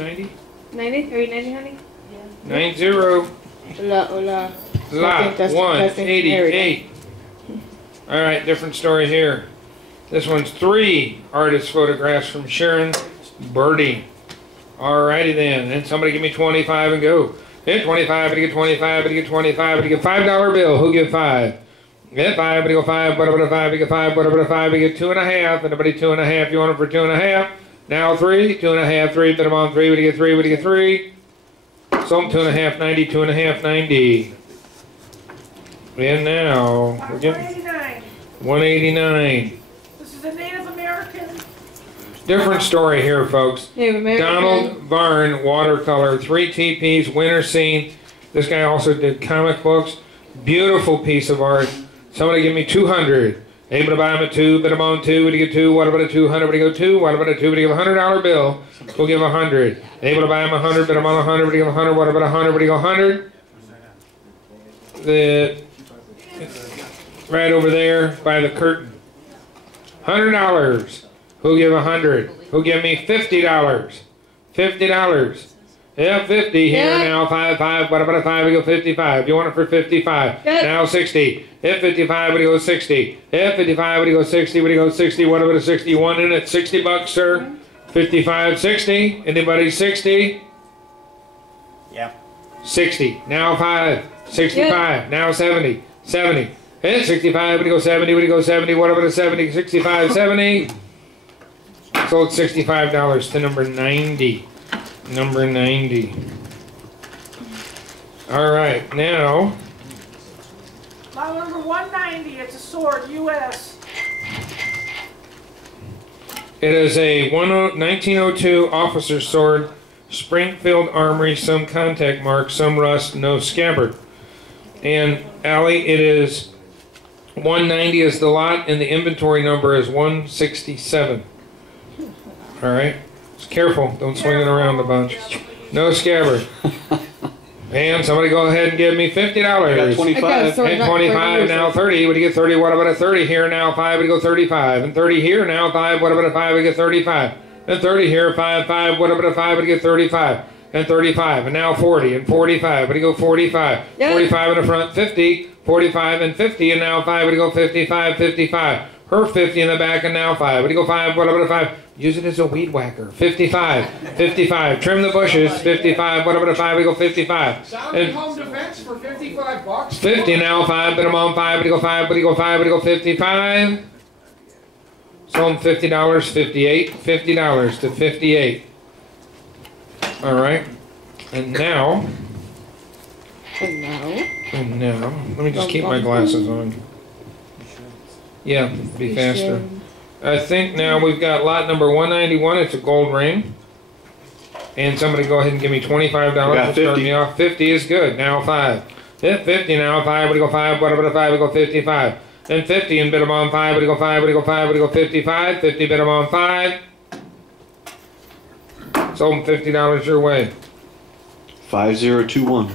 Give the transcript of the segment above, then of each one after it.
90? 90? Are you 90, honey? Yeah. 90. Hola, hola. Lot 188. Alright, different story here. This one's 3 artist photographs from Sharon Birdie. Alrighty then. And somebody give me 25 and go. Hit 25, but you get 25, but you get 25, but you get $5 bill. Who give 5? Get 5, but you go 5, what about a 5, you get 5, what about a 5, you get 2.5, anybody 2.5, you want it for 2.5. Now 3, 2.5, 3, put them on 3, what do you get 3, what do you get 3? Sold 2.5, 90, 2.5, 90. And now, we're getting 189. This is a Native American. Different story here, folks. Native American. Donald Varn, watercolor, 3 TPs, winter scene. This guy also did comic books. Beautiful piece of art. Somebody give me 200. Able to buy him a 2, bid him on 2, would you get 2? What about a 200? Would you go 2? What about a 2? Would you give a $100 bill? We'll give 100. Able to buy him 100, bid him on 100, would you give 100? What about 100? Would you go 100? Right over there by the curtain. $100. Who'll give 100? Who'll give me $50? $50. Yeah, 50 here now. 5. What about a 5? We go 55. You want it for 55? Now 60. Hit 55. What do you go 60? Hit 55. What do you go 60? What do you go 60? What about a 61 in it? $60, sir. 55, 60. Anybody 60? Yeah. 60. Now 5. 65. Now 70. 70. Hit 65. What do you go 70? What do you go 70? What about a 70? 65, 70. Sold $65 to number 90. Number 90. All right, now. Model number 190. It's a sword, U.S. It is a 1902 officer's sword, Springfield Armory, some contact marks, some rust, no scabbard. And Allie, it is 190 is the lot, and the inventory number is 167. All right. Careful, don't swing it around a bunch. No scabbard. And somebody go ahead and give me $50. I got 25. And 25, now 30. What do you get 30? What about a 30 here? Now 5, would you go 35? And 30 here, now 5. What about a 5? We get 35. And 30 here, 5. What about a 5? Would you get 35? And 35. And now 40. And 45. What do you go 45? 45 in the front, 50. 45 and 50. And now 5. What do you go 55? 55. Her 50 in the back, and now 5. What do you go 5? What about a 5? Use it as a weed whacker. 55. 55. Trim the bushes. 55. What about a 5? We go 55. Sound home defense for $55. 50 now. 5. Bid them on 5. What do you go 5? What do you go 5? What do you go 55? Sold them $50. 58. $50 to 58. All right. And now. And now. Let me just keep my glasses on. Yeah, be faster. I think now we've got lot number 191. It's a gold ring. And somebody go ahead and give me $25 to start me off. 50 is good. Now 5. Hit 50 now. 5. What do you go 5? What about a 5? We go 55. Then 50 and bid them on 5. What do you go 5? What do you go 5? What do you go 55? 50 bid them on 5. Sold them $50 your way. 5021.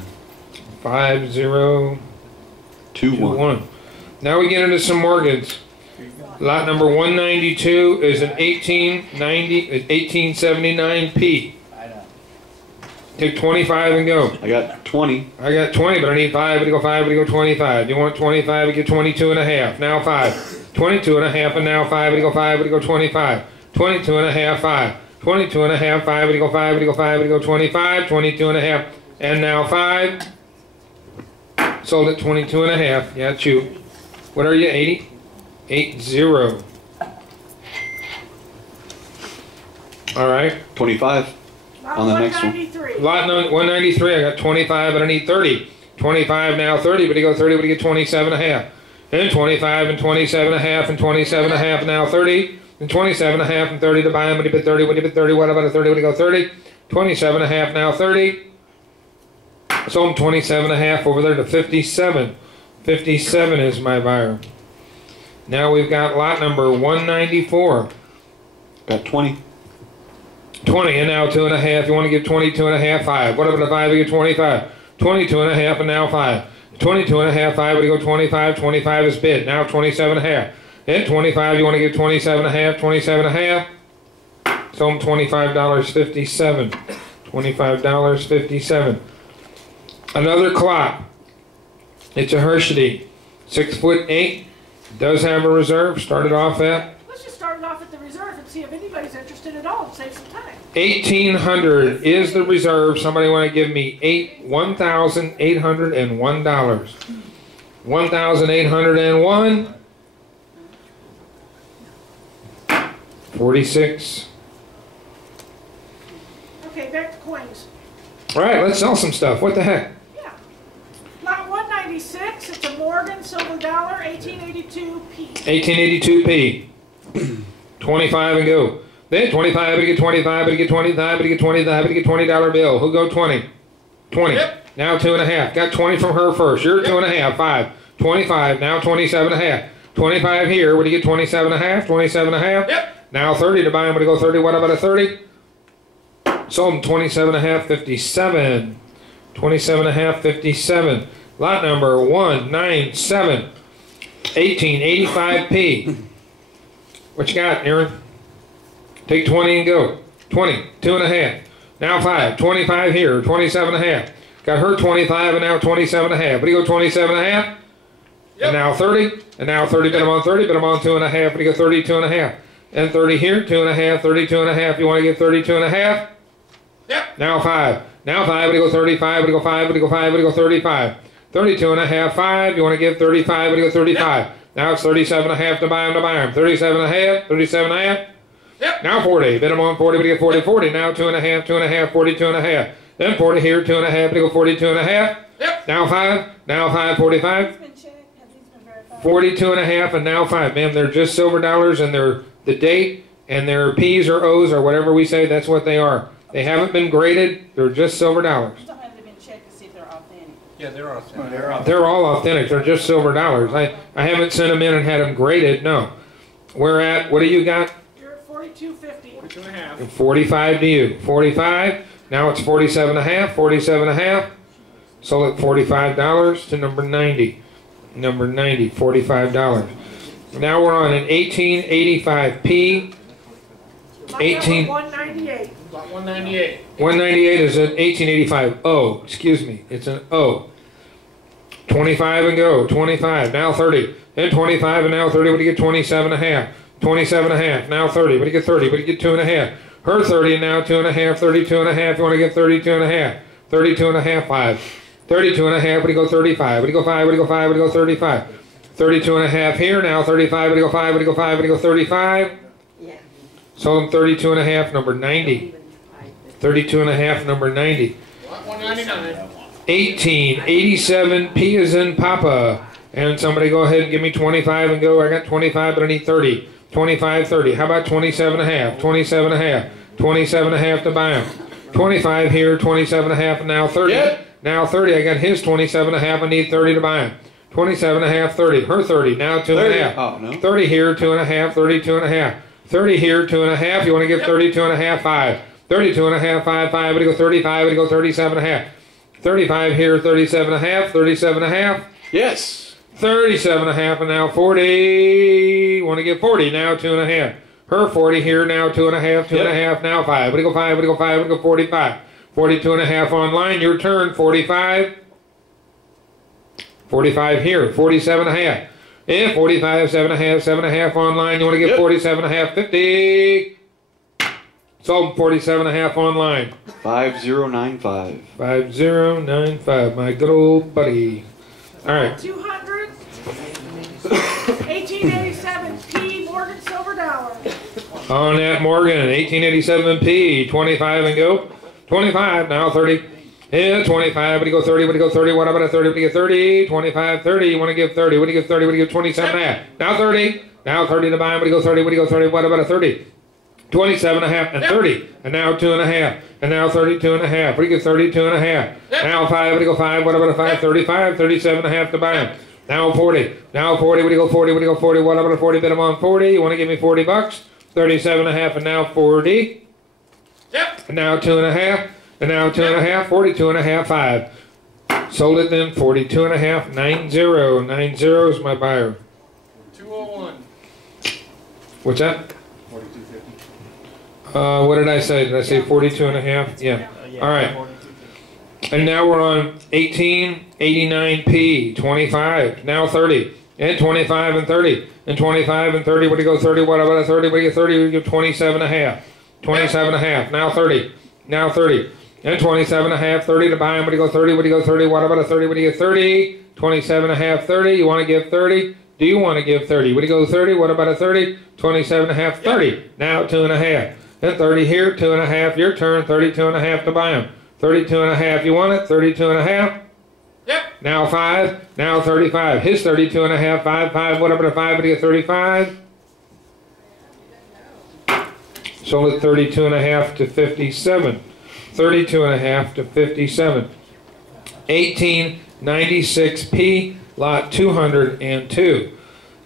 5021. Now we get into some mortgages. Lot number 192 is an 1879P. Take 25 and go. I got 20. I got 20, but I need 5. What do you go 5? What do you go 25? You want 25? We get 22 and a half. Now 5. 22 and a half, and now 5. What do you go 5? What do you go 25? 22 and a half, 5. 22 and a half, 5. What do you go 5? What do you go 5? What do you go 25? 22 and a half, and now 5. Sold at 22 and a half. Yeah, it's you. What are you, 80? 80. All right. 25 on the next one. Lot 193, I got 25, but I need 30. 25 now, 30, but you go 30, but you get 27 and a half. And 25 and 27 and a half and 27 and a half, now 30. And 27 and a half and 30 to buy them. What do you bid 30? What do you bid 30? What about a 30? What do you go 30? 27 and a half, now 30. Sold them 27 and a half over there to 57. 57 is my buyer. Now we've got lot number 194. Got 20. 20 and now 2 and a half. You want to give 22 and a half, 5. What about a 5? You get 25. 22 and a half and now 5. 22 and a half, 5. What do you go 25? 25 is bid. Now 27 and a half. At 25, you want to give 27 and a half. 27 and a half. Sold them $25.57. $25.57. Another clock. It's a Hershey, 6'8". Does have a reserve. Started off at. Let's just start it off at the reserve and see if anybody's interested at all and save some time. 1,800 is the reserve. Somebody want to give me $1,801. 1,801. 46. Okay, back to coins. All right, let's sell some stuff. What the heck? Yeah. Lot 196, it's a Morgan silver dollar, 1882p. 1882p. 25 and go. Then 25, but get 25, but get 25, but get 25, but get $20 bill. Who'll go 20? 20. Yep. Now 2.5. Got 20 from her first. You're 2.5. 5. 25. Now 27.5. 25 here. What do you get? 27.5. 27.5. Yep. Now 30 to buy him. What do you go 30? What about a 30? Sold him 27.5. 57. 27.5. 57. Lot number 197. 1885p. What you got, Aaron? Take 20 and go. 20, 2.5. Now 5, 25 here, 27.5. Got her 25 and now 27.5. What do you go 27.5? Yep. And now 30, and now 30, but I'm on 30, but I'm on 2.5. What do you go 32.5? And 30 here, 2.5, 32.5. You want to get 32.5? Yep. Now 5. Now 5, what do you go 35? What do you go 5? What do you go 5? What do you go 35? 32.5, 5. You want to give 35? What do you go 35? Yep. Now it's 37.5 to buy him, 37.5, 37.5. Yep. Now 40. Bid him on 40, but you get 40, 40. Now 2.5, 2.5, 42.5. Then 40 here, 2.5, but you go 42.5. Yep. Now 5, now 5, 45. 42.5, and now 5. Ma'am, they're just silver dollars, and they're the date, and their P's or O's or whatever we say, that's what they are. They haven't been graded, they're just silver dollars. Have they been checked to see if they're authentic? Yeah, they're authentic. They're all authentic, they're just silver dollars. I haven't sent them in and had them graded, no. We're at, what do you got? You're at 42.50. 42.5. 45 to you. 45. Now it's 47.5. 47.5. Sold at $45 to number 90. Number 90. $45. Now we're on an 1885p. 18. 198. Lot 198. 198 is an 1885 O. Excuse me. It's an O. 25 and go. 25. Now 30. Then 25 and now 30. What do you get? 27.5. 27.5. Now 30. What do you get? 30. What do you get? 2.5. Her 30 and now 2.5. 32.5. You want to get 32.5. 32.5. 5. 32.5. What do you go? 35. What do you go? 5. What do you go? 5. What do you go? 35. 32.5 here. Now 35. What do you go? 5. What do you go? 5. What do you go? 35. Yeah. Sold him 32.5. Number 90. 32.5. Number 90. Lot 199. 1887 is in Papa. And somebody go ahead and give me 25 and go. I got 25, but I need 30. 25, 30. How about 27.5? 27.5. 27.5 to buy him. 25 here, 27.5, and now 30. Yeah. Now 30. I got his 27.5. I need 30 to buy him. 27.5, 30. Her 30. Now 2.5. Oh, no. 30 here, 2.5. 32.5. 30 here, 2.5. You want to give 32.5? 5. 32.5, 5, 5. What do you go? 35. What do you go? 37.5. 35 here, 37.5. 37.5. Yes. 37.5 and now 40. Want to get 40 now 2.5. Her 40 here now 2.5. 2.5 now 5. What do you go 5? What do you go 5? What do you go 45? 42.5 online. Your turn. 45. 45 here. 47.5. Yeah, 45. 7.5. 7.5 online. You want to get 47.5. 50. Sold 47.5 online. 5095. 5095. My good old buddy. All right. 200. 1887p Morgan silver dollar. On that Morgan, 1887p, 25 and go. 25, now 30. Yeah, 25, what do you go 30, what do you go 30, what about a 30, what do you get 30? 25, 30, you want to give 30, what do you give 30, what do you give 27.5? Now 30, now 30 to buy, what do you go 30, what do you go 30, what about a 30? 27.5 and 30, and now 2.5, and now 32.5, what do you get 32.5? Now 5, what do you go 5, what about a 5? 35, 37.5 to buy him. Now 40, now 40, what do you go 40, what do you go 40, what about a 40, bid him on 40, you want to give me 40 bucks? 37.5 and now 40. Yep. And now 2.5. And now 2.5. 42.5. 5. Sold it then 42.5. 90. 90 is my buyer. 201. What's that? 42.50. What did I say? Did I say 42.5? Yeah. All right. And now we're on 1889P, 25, now 30, and 25 and 30, and 25 and 30. What do you go 30? What about a 30? What do you get 30? We give 27 and a half. 27 and a half, now 30, now 30, and 27 and a half, 30 to buy them. What do you go 30? What do you go 30? What about a 30? What do you get 30? 27 and a half, 30. You want to give 30? Do you want to give 30? What do you go 30? What about a 30? 27 and a half, 30. Now 2 and a half. And 30 here, 2 and a half. Your turn, 32 and a half to buy them. 32 and a half. You want it? 32 and a half. Yep. Now 5. Now 35. His 32 and a half. 5, 5. What about a 5? What do you get 35? Sold at 32 and a half to 57. 32 and a half to 57. 1896P, lot 202.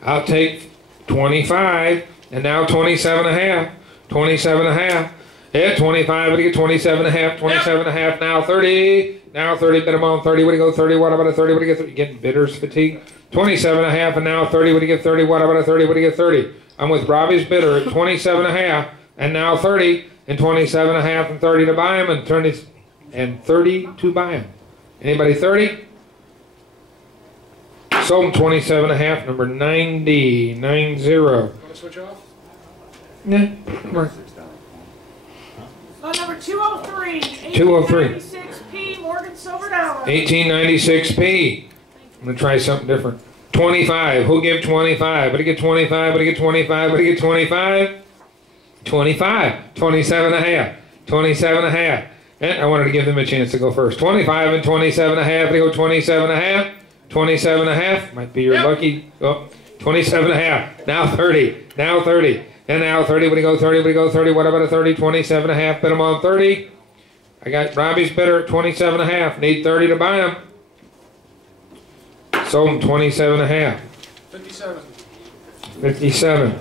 I'll take 25, and now 27 and a half. 27 and a half. Yeah, 25, what do you get 27 and a half? 27 and a half, now 30. Now 30, bid them on 30. What do you go 30? What about a 30? What do you get 30? You getting bidders fatigue? 27 and a half, and now 30. What do you get 30? What about a 30? What do you get 30? I'm with Robbie's bidder at 27 and a half, and now 30, and 27 and a half, and 30 to buy them, and 30 to buy them. Anybody 30? Sold them 27 and a half, number 90, 90. Want to switch off? Yeah, right. Lot number 203. 203. 1896P, Morgan Silver Dollar. 1896P. I'm going to try something different. 25. Who'll give 25? What do you get 25? What do you get 25? What do you get 25? 25. 27 and a half. 27 and a half. And I wanted to give them a chance to go first. 25 and 27 and a half. They go 27 and a half. 27 and a half. Might be your lucky. Oh, 27 and a half. Now 30. Now 30. And now 30. What do you go 30? What do you go 30? What about a 30? 27 and a half. Bid them on 30. I got Robbie's bidder at 27 and a half. Need 30 to buy them. Sold them 27 and a half. 57. 57.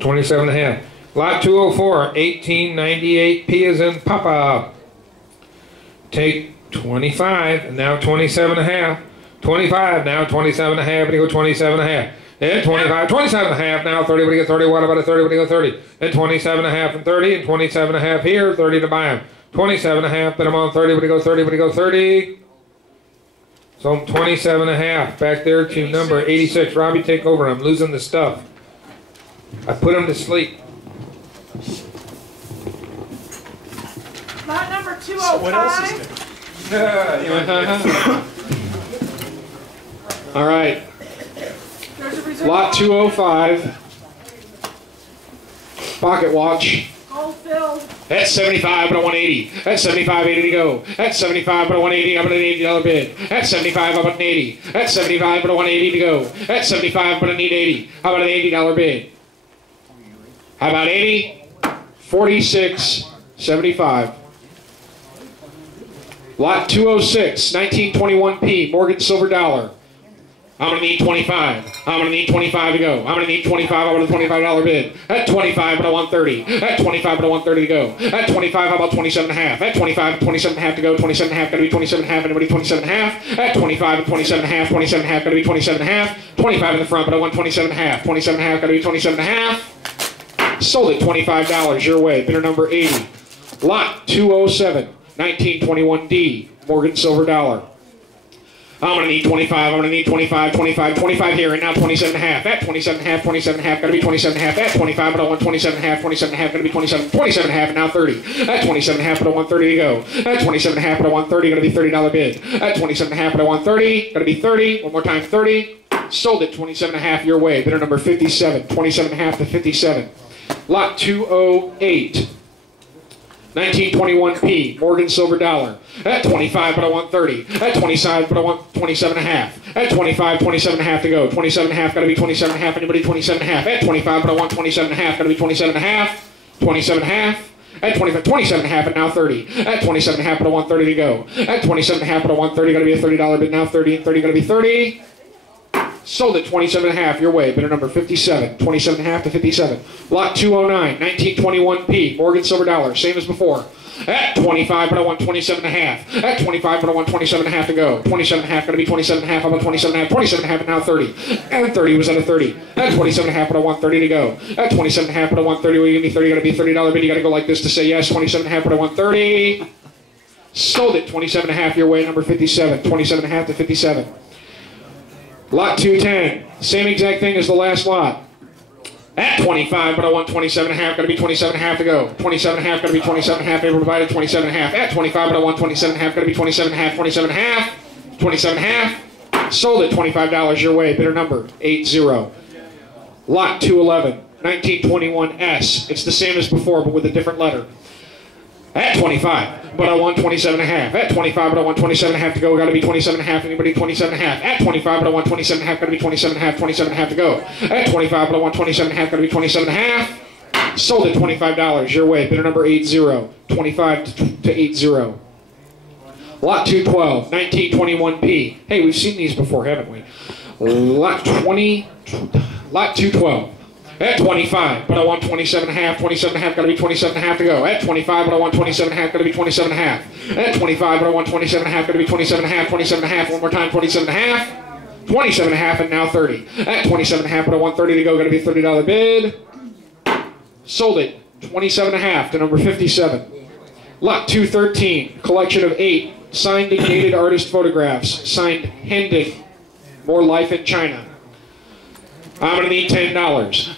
27 and a half. Lot 204. 1898P is in Papa. Take 25 and now 27 and a half. 25 now 27 and a half. But you go 27 and a half. And 25, 27 and a half, now 30, what do you get 30, what about a 30, what do you go 30? And 27 and a half and 30, and 27 and a half here, 30 to buy them. 27 and a half, then I'm on 30, what do you go 30, what do you go 30? So I'm 27 and a half, back there to number 86. Robbie, take over, I'm losing the stuff. I put him to sleep. Lot number 205. What else is there? All right. There's a reserve. Lot 205. Pocket watch. Gold filled. That's 75, but I want 80. That's 75, 80 to go. That's 75, but I want 80. I'm at an $80 bid. That's 75, I want an 80. That's 75, but I want 80 to go. That's 75, but I need 80. How about an $80 bid? How about 80? 46, 75. Lot 206, 1921P, Morgan Silver Dollar. I'm going to need 25. I'm going to need 25 to go. I'm going to need 25. I want a $25 bid. At 25, but I want 30. At 25, but I want 30 to go. At 25, how about 27 and a half? At 25, 27 and a half to go. 27 and a half, got to be 27 and a half. Anybody 27 and a half? At 25 and 27 and a half. 27 and a half, got to be 27 and a half. 25 in the front, but I want 27 and a half. 27 and a half, got to be 27 and a half. Sold at $25 your way. Bidder number 80. Lot 207, 1921D, Morgan Silver Dollar. I'm going to need 25, I'm going to need 25, 25, 25 here, and now 27 and a half. At 27 and a half, 27 and a half, got to be 27 and a half. At 25, but I want 27 and a half, 27 and a half, got to be 27, 27 and a half, and now 30. At 27 and a half, but I want 30 to go. At 27 and a half, but I want 30, got to be $30 bid. At 27 and a half, but I want 30, got to be 30. One more time, 30. Sold at 27 and a half your way. Bidder number 57, 27 and a half to 57. Lot 208. 1921P, Morgan Silver Dollar. At 25, but I want 30. At 25, but I want 27 and a half. At 25, 27 and a half to go. 27 and a half, got to be 27 and a half. Anybody 27 and a half? At 25, but I want 27 and a half. Got to be 27 and a half. 27 and a half. At 25, 27 and a half, and now 30. At 27 and a half, but I want 30 to go. At 27 and a half, but I want 30. Got to be a $30 bid. Now 30 and 30, got to be 30. Sold at 27 and a half your way. Bidder number 57, 27 and a half to 57. Lot 209, 1921P, Morgan Silver Dollar, same as before. At 25, but I want 27 and a half. At 25, but I want 27 and a half to go. 27 and a half, got to be 27 and a half. How about 27 and a half? 27 and a half, and now 30. And 30 was at a 30. At 27 and a half, but I want 30 to go. At 27 and a half, but I want 30. Will you give me 30? Got to be a $30 bid. You got to go like this to say yes. 27 and a half, but I want 30. Sold it. 27.5 your way, number 57. 27.5 to 57. Lot 210. Same exact thing as the last lot. At 25, but I want 27.5. Got to be 27.5 to go. 27.5. Got to be 27.5. Able divided 27.5. At 25, but I want 27.5. Got to be 27.5. 27.5. 27.5. Sold it. $25 your way. Bidder number 80. Lot 211. 1921S. It's the same as before, but with a different letter. At 25, but I want 27.5. At 25, but I want 27.5 to go. Got to be 27.5. Anybody 27.5. At 25, but I want 27.5. Got to be 27.5. 27.5 to go. At 25, but I want 27.5. Got to be 27.5. Sold at $25 your way. Bidder number 80. 25 to 80. Lot 212. 1921P. Hey, we've seen these before, haven't we? Lot 212. At 25, but I want 27.5. 27.5, got to be 27.5 to go. At 25, but I want 27.5, got to be 27.5. At 25, but I want 27.5, got to be 27.5. 27.5, one more time, 27.5. 27.5, and now 30. At 27.5, but I want 30 to go, got to be a $30 bid. Sold it. 27.5 to number 57. Lot 213, collection of 8 signed and dated artist photographs. Signed Hendon. More life in China. I'm going to need $10.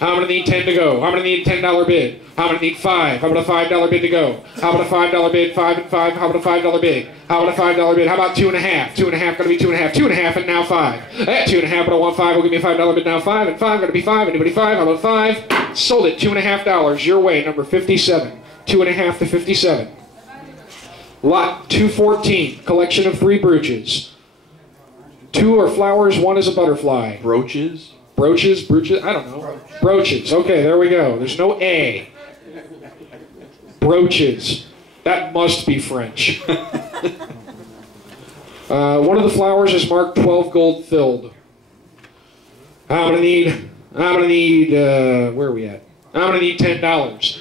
I'm going to need 10 to go. I'm going to need a $10 bid. I'm going to need 5. How about a $5 bid to go? How about a $5 bid? 5 and 5. How about a $5 bid? How about a $5 bid? How about 2.5? 2.5 going to be 2.5. 2.5 and now 5. At 2.5, but I want 5. Will give me a $5 bid now. 5 and 5 going to be 5. Anybody 5? How about 5? Sold it. $2.5 your way. Number 57. 2.5 to 57. Lot 214. Collection of 3 brooches. 2 are flowers. 1 is a butterfly. Brooches? Brooches? Brooches? I don't know. Brooches. Okay, there we go. There's no A. Brooches. That must be French. One of the flowers is marked 12 gold filled. I'm gonna need, where are we at? I'm gonna need $10.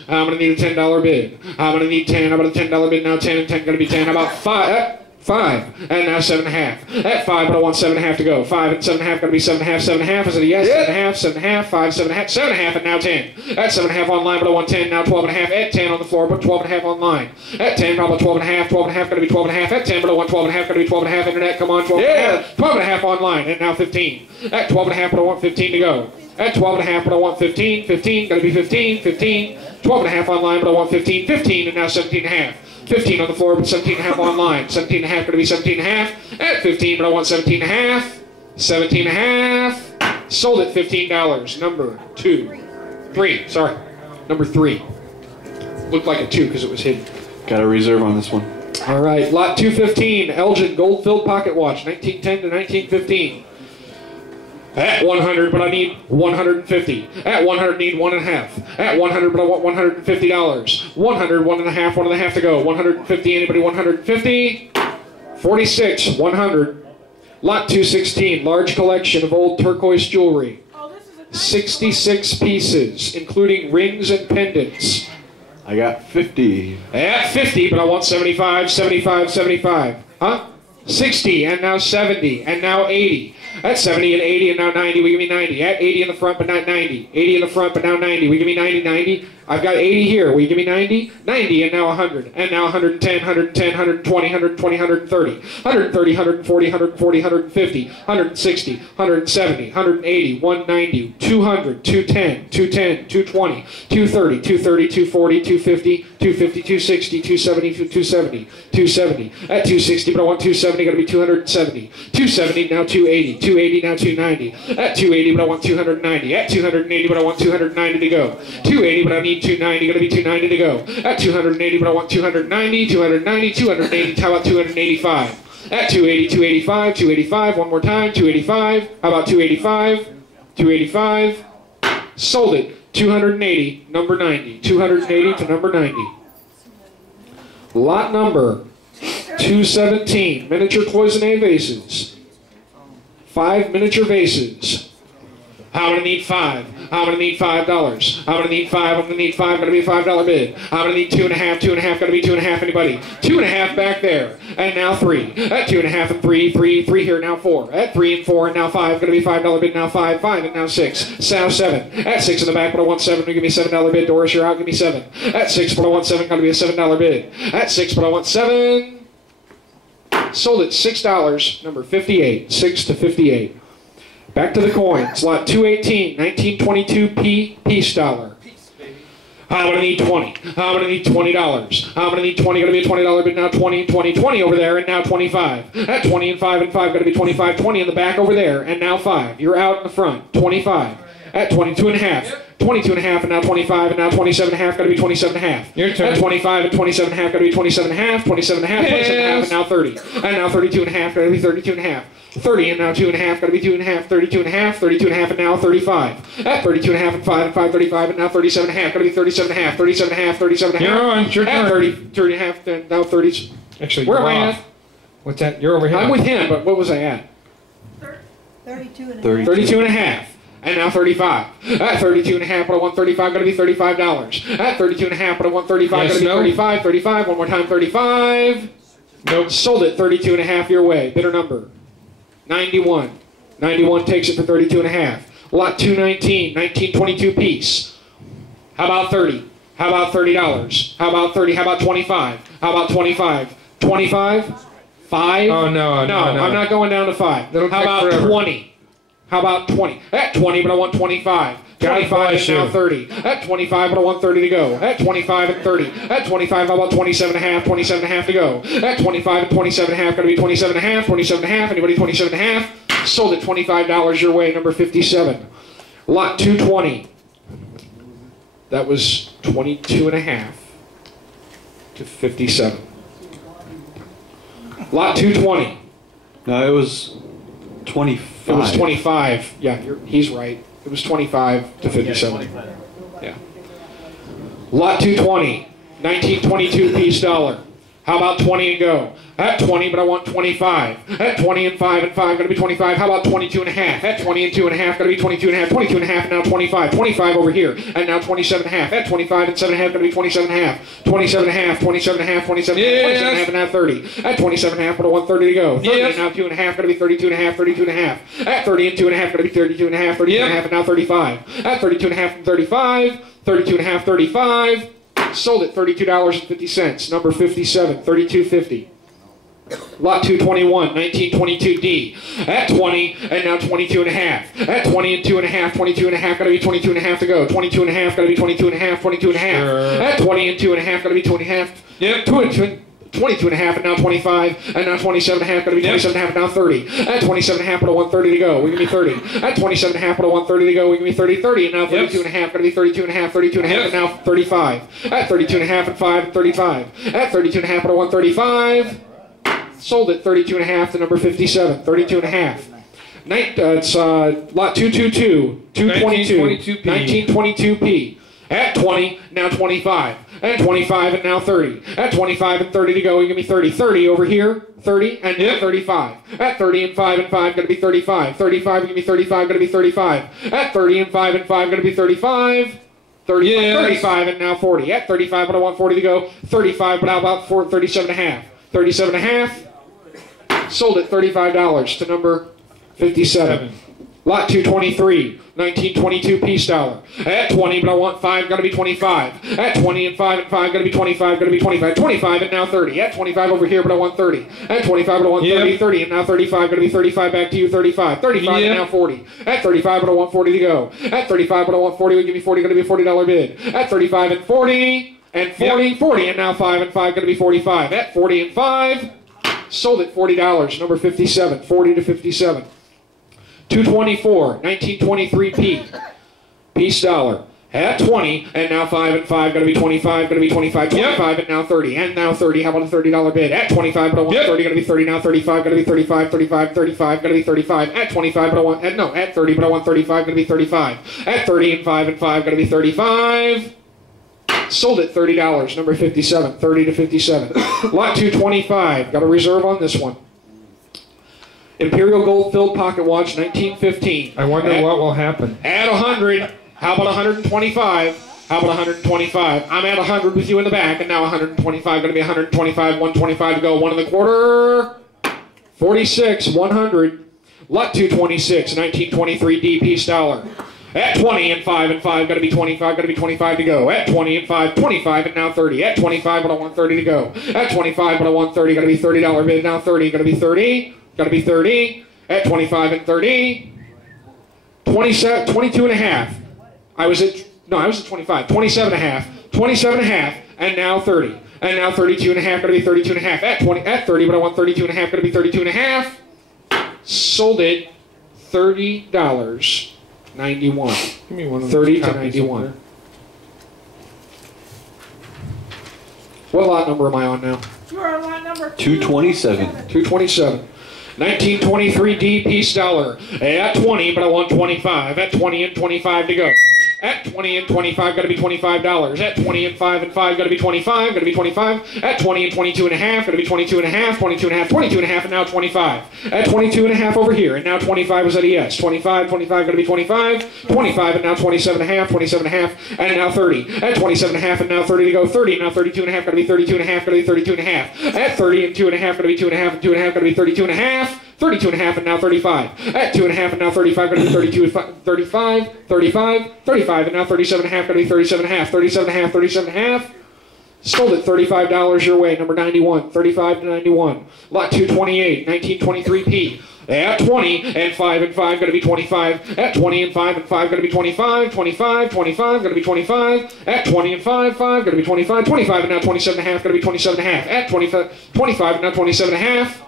I'm gonna need a $10 bid. I'm gonna need 10. How about a $10 bid now? 10 and 10 gonna be 10. How about 5? 5 and now 7.5. At 5, but I want 7.5 to go. 5 and 7.5 gonna be 7.5. 7.5 is it a yes? 7.5. 7.5. 5. 7.5. 7.5 and now 10. At 7.5 online, but I want 10 now. 12.5. At 10 on the floor, but 12.5 online. At 10, probably 12.5. 12.5 gonna be 12.5. At 10, but I want 12.5 gonna be 12.5. Internet, come on, 12.5. 12.5 online and now 15. At 12.5, but I want 15 to go. At 12.5, but I want 15. 15 gonna be 15. 15. 12.5 online, but I want 15. 15 and now 17.5. 15 on the floor, but 17.5 online. 17.5 going to be 17.5. At 15, but I want 17.5. 17.5. Sold at $15. Number 3. Sorry. Number 3. Looked like a 2 because it was hidden. Got a reserve on this one. All right. Lot 215. Elgin gold-filled pocket watch. 1910 to 1915. At 100, but I need 150. At 100, need 1.5. At 100, but I want $150. 100, 1.5, 1.5 to go. 150, anybody 150? 46, 100. Lot 216, large collection of old turquoise jewelry. 66 pieces, including rings and pendants. I got 50. At 50, but I want 75, 75, 75. Huh? 60, and now 70, and now 80. At 70 and 80 and now 90, we give me 90. At 80 in the front, but not 90. 80 in the front, but now 90. We give me 90, 90. I've got 80 here. Will you give me 90? 90 and now 100. And now 110, 110, 120, 120, 130. 130, 140, 140, 150, 160, 170, 180, 190, 200, 210, 210, 220, 230, 230, 240, 250, 250, 260, 270, 270, 270. At 260, but I want 270, gotta be 270. 270, now 280. 280, now 290. At 280, but I want 290. At 280, but I want 290 to go. 280, but I need 290, gonna be 290 to go. At 280, but I want 290, 290, 280, how about 285? At 280, 285, 285, one more time, 285, how about 285? 285, sold it, 280, number 90, 280 to number 90. Lot number 217, miniature cloisonne vases. 5 miniature vases. I'm going to need 5. I'm going to need $5. I'm going to need 5. I'm going to need 5. Going to be a $5 bid. I'm going to need 2.5. 2.5. Going to be 2.5. Anybody? 2.5 back there. And now 3. At 2.5 and 3. 3 here. Now 4. At 3 and 4 and now 5. Going to be $5 bid. Now 5. 5 and now 6. Now 7. At 6 in the back, but I want 7. Give me a $7 bid. Doris, you're out. Give me 7. At 6, but I want 7. Going to be a $7 bid. At 6, but I want 7. Sold at $6, number 58, 6 to 58. Back to the coins. Lot 218, 1922p piece dollar. I'm going to need 20. I'm going to need $20. I'm going to need 20. Going to be a $20 bid now. 20 and 20. 20 over there and now 25. At 20 and 5 and 5. Going to be 25. 20 in the back over there and now 5. You're out in the front. 25. At 22 and a half. 22 and a half and now 25 and now 27 and a half. Going to be 27 and a half. Your turn. At 25 and 27 and a half. Going to be 27 and a half. 27 and a half. 27 and a half and now 30. And now 32 and a half. Going to be 32 and a half. 30 and now 2 and a half, got to be 2 and a half, 32 and a half, 32 and a half, and now 35. At 32 and a half and 5, 35, and now 37 and a half, got to be 37 and a half, 37 and a half, 37 and a half. You're on, your At turn. 30 and a half, and now 30. Actually, Where you're am I off. at? What's that? You're over here. I'm with him, but what was I at? 32 and a half. 32 and a half. And now 35. At 32 and a half, but I want 35, going to be $35. At 32 and a half, but I want 35, Yes, going to be no. 35, 35, one more time, 35. Nope. Sold it 32 and a half your way. Bidder number 91. 91 takes it for 32 and a half. Lot 219, 1922 piece. How about 30? How about $30? How about 30? How about 25? How about 25? 25? 5? Oh, no, No, I'm not going down to 5. That'll How take about forever. 20? How about 20? At 20, but I want 25. God 25 bless and now you. 30. At 25, but I want 30 to go. At 25 and 30. At 25, how about 27 and a half? 27 and a half to go. At 25 and 27 and a half, going to be 27 and a half. 27 and a half. Anybody 27 and a half? Sold at $25 your way, number 57. Lot 220. That was 22 and a half to 57. Lot 220. No, it was 25. It was 25. Yeah, he's right. It was 25 to 57. Yeah. Lot 220, 1922 piece dollar. How about 20 and go? At 20, but I want 25. At 20 and 5 and 5, going to be 25. How about 22 and a half? At 20 and 2 and a half, going to be 22 and a half. 22 and a half, and now 25. 25 over here, and now 27 and a half. At 25 and 7 and a half, going to be 27 and a half. 27 and a half, 27 and a half, 27 and a half, 27 and a half, and now 30. At 27 and a half, but I want 30 to go. 30 Yes. and now 2 and a half, going to be 32 and a half, 32 and a half. At 30 and 2 and a half, going to be 32 and a half, 32 and a half, and now 35. At 32 and a half and 35, 32 and a half, 35. Sold at $32.50. Number 57, 32.50. Lot 221, 1922D. At 20, and now 22 and a half. At 20 and 2 and a half, 22 and a half, gotta be 22 and a half to go. 22 and a half, gotta be 22 and a half, 22 and a half. Sure. At 20 and 2 and a half, gotta be 20 and a half. Yep. 22 and a half, and now 25, and now 27 and a half, gotta be 27 and a half, and now 30. At 27 and a half, but I want 30 to go. We give me 30. At 27 and a half, but I want 30 to go. We give me 30, 30, and now 32 and a half, gotta be 32 and a half, 32 and a half, and now 35. At 32 and a half, and 5, and 35. At 32 and a half, but I want 35. Sold at 32 and a half to number 57, 32 and a half. It's lot 222, 222, 1922P. At 20, now 25. At 25 and now 30. At 25 and 30 to go, you give me 30. 30 over here, 30 and now 35. At 30 and 5 and 5, going to be 35. 35, you give me 35, going to be 35. At 30 and 5 and 5, going to be 35. 35, Yes. 35 and now 40. At 35, but I want 40 to go. 35, but how about 37 and a half? 37 and a half. Sold at $35 to number 57. Lot 223, 1922 piece dollar. At 20, but I want 5, gotta be 25. At 20 and 5 and 5, gotta be 25, gotta be 25. 25 and now 30. At 25 over here, but I want 30. At 25, but I want 30, Yep. 30 and now 35, gotta be 35 back to you, 35. 35 Yep. and now 40. At 35, but I want 40 to go. At 35, but I want 40, we give me 40, gonna be a $40 bid. At 35 and 40, and 40, Yep. 40 and now 5 and 5, gonna be 45. At 40 and 5, sold at $40, number 57, 40 to 57. 224, 1923P, piece dollar. At 20, and now 5 and 5, gonna be 25, gonna be 25, 25, and now 30, and now 30, how about a $30 bid? At 25, but I want 30, gonna be 30, now 35, gonna be 35, 35, 35, gonna be 35. At 25, but I want, at 30, but I want 35, gonna be 35. At 30 and 5 and 5, gonna be 35. Sold at $30, number 57, 30 to 57. Lot 225, got a reserve on this one. Imperial Gold Filled Pocket Watch, 1915. I wonder what will happen. At 100, how about 125? How about 125? I'm at 100 with you in the back, and now 125, going to be 125, 125 to go, 1 1/4. 46, 100. Lot 226, 1923 D piece dollar. At 20 and 5 and 5, gotta be 25, gotta be 25 to go. At 20 and 5, 25 and now 30. At 25, but I want 30 to go. At 25, but I want 30, gotta be $30 bid, now 30, gotta be 30, gotta be 30. At 25 and 30, 27, 22 and a half. I was at 25, 27 and a half, 27 and a half, and now 30. And now 32 and a half, gotta be 32 and a half. At 30, but I want 32 and a half, gotta be 32 and a half. Sold it $30.91. Give me one of 30 those to copies 91. up there. What lot number am I on now? You are on lot number 227. 227. 1923 piece dollar. At 20, but I want 25. At 20 and 25 to go. At 20 and 25, gotta be $25. At 20 and 5 and 5, gotta be 25, gotta be 25. At 20 and 22 and a half, gotta be 22 and a half, 22 and a half, 22 and a half, and now 25. At 22 and a half over here, and now 25 was at a yes. 25, 25, gotta be 25, 25, and now 27 and a half, 27 and a half, and now 30. At 27 and a half, and now 30 to go. 30, now 32 and a half, gotta be 32 and a half, gotta be 32 and a half. At 30 and 2 and a half, gotta be 2 and a half, and 2 and a half, gotta be 32 and a half. 32 and a half and now 35. At 2 and a half and now 35, going to be 32, 35, 35, 35, and now 37 and a half, going to be 37 and a half, 37 and a half, 37 and a half. Sold at $35 your way, number 91, 35 to 91. Lot 228, 1923P. At 20 and 5 and 5, going to be 25. At 20 and 5 and 5, going to be 25, 25, 25, going to be 25. At 20 and 5, 5, going to be 25, 25, and now 27 and a half, going to be 27 and a half. At 25, 25 and now 27 and a half.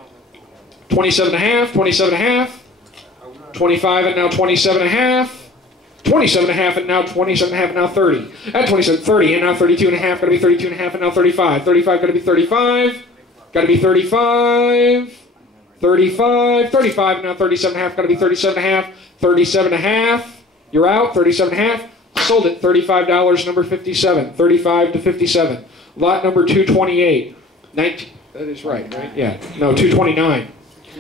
27 and a half, 27 and a half, 25 and now 27 and a half, 27 and a half and now 27 and a half and now 30. At 27, 30 and now 32 and a half, gotta be 32 and a half and now 35. 35, gotta be 35, gotta be 35, 35, 35 and now 37 and a half, gotta be 37 and a half, 37 and a half, you're out, 37 and a half, sold at $35, number 57, 35 to 57. Lot number 228, 19, that is right? Yeah, no, 229.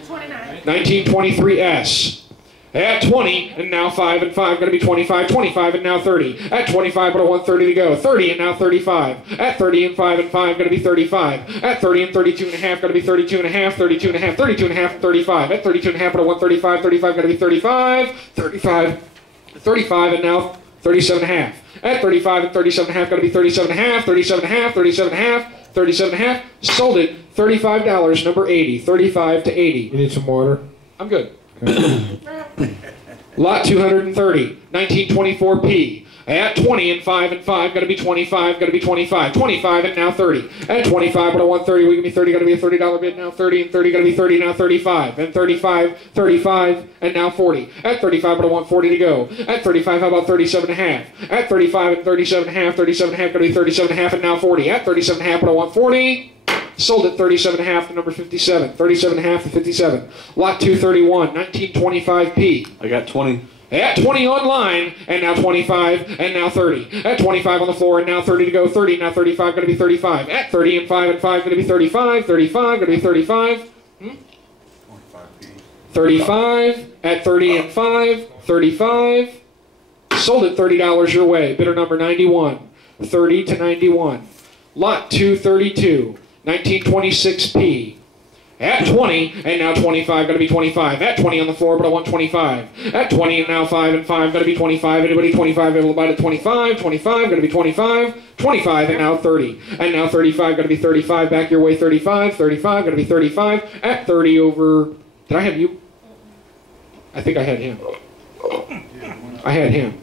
1923S. At 20 and now 5 and 5, going to be 25, 25 and now 30. At 25, but I want 30 to go. 30 and now 35. At 30 and 5 and 5, going to be 35. At 30 and 32 and a half, going to be 32 and a half, 32 and a half, 32 and a half, and 35. At 32 and a half, but I want 35, 35, going to be 35, 35, 35 and now 37 and a half. At 35 and 37 and a half, going to be 37 and a half, 37 and a half, 37 and a half, 37 and a half. Sold it $35, number 80, 35 to 80. You need some water? I'm good. Lot 230, 1924P. At 20 and 5 and 5, gotta be 25, gotta be 25. 25 and now 30. At 25, but I want 30, we give me 30, gotta be a $30 bid, now 30 and 30, gotta be 30, now 35. And 35, 35, and now 40. At 35, but I want 40 to go. At 35, how about 37 and a half? At 35 and 37 and a half, 37 and a half, gotta be 37 and a half, and now 40. At 37 and a half, but I want 40. Sold at 37 and a half to number 57. 37 and a half to 57. Lot 231, 1925P. I got 20. At 20 online, and now 25, and now 30. At 25 on the floor, and now 30 to go. 30, now 35, going to be 35. At 30 and 5 and 5, going to be 35. 35, going to be 35. 35. At 30 and 5, 35. Sold at $30 your way. Bidder number 91. 30 to 91. Lot 232. 1926P. At 20, and now 25, going to be 25. At 20 on the floor, but I want 25. At 20, and now 5 and 5, going to be 25. Anybody 25, able to buy at 25. 25, going to be 25. 25, and now 30. And now 35, going to be 35. Back your way, 35. 35, going to be 35. At 30 over... Did I have you? I think I had him. I had him.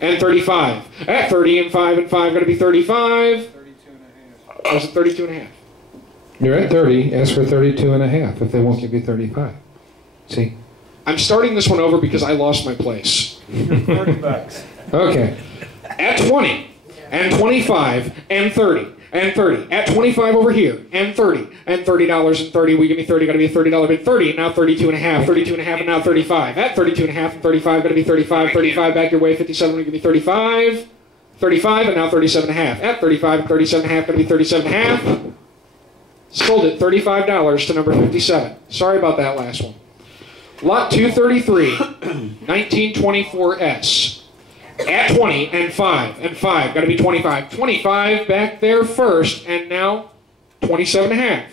And 35. At 30 and 5 and 5, going to be 35. 32 and a half. I was at 32 and a half. You're at 30, ask for 32 and a half if they won't give you 35. See? I'm starting this one over because I lost my place. $30. Okay. At 20, and 25, and 30, and 30. At 25 over here, and 30, and $30, and 30. We give me 30, got to be a $30 bid. 30, and now 32 and a half, 32 and a half, and now 35. At 32 and a half, and 35, got to be 35, 35, back your way, 57, we give me 35, 35, and now 37 and a half. At 35 and 37 and a half, got to be 37 and a half. Sold at $35 to number 57. Sorry about that last one. Lot 233, 1924S. At 20 and 5 and 5, got to be 25. 25 back there first, and now 27 and a half.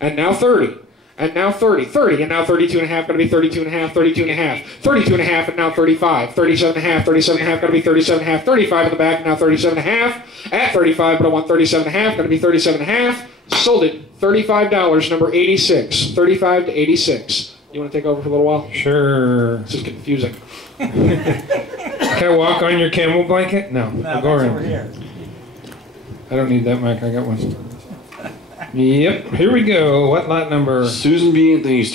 And now 30. and now 30, 30, and now 32 and a half, gonna be 32 and a half, 32 and a half, 32 and a half, and now 35, 37 and a half, 37 and a half, gonna be 37 and a half, 35 in the back, and now 37 and a half, at 35, but I want 37 and a half, gonna be 37 and a half, sold it, $35, number 86, 35 to 86. You wanna take over for a little while? Sure. This is confusing. Can I walk on your camel blanket? No. No, I'll go that's around. over here. I don't need that, Mike. I got one. Yep. Here we go. What lot number? Susan B. Anthony's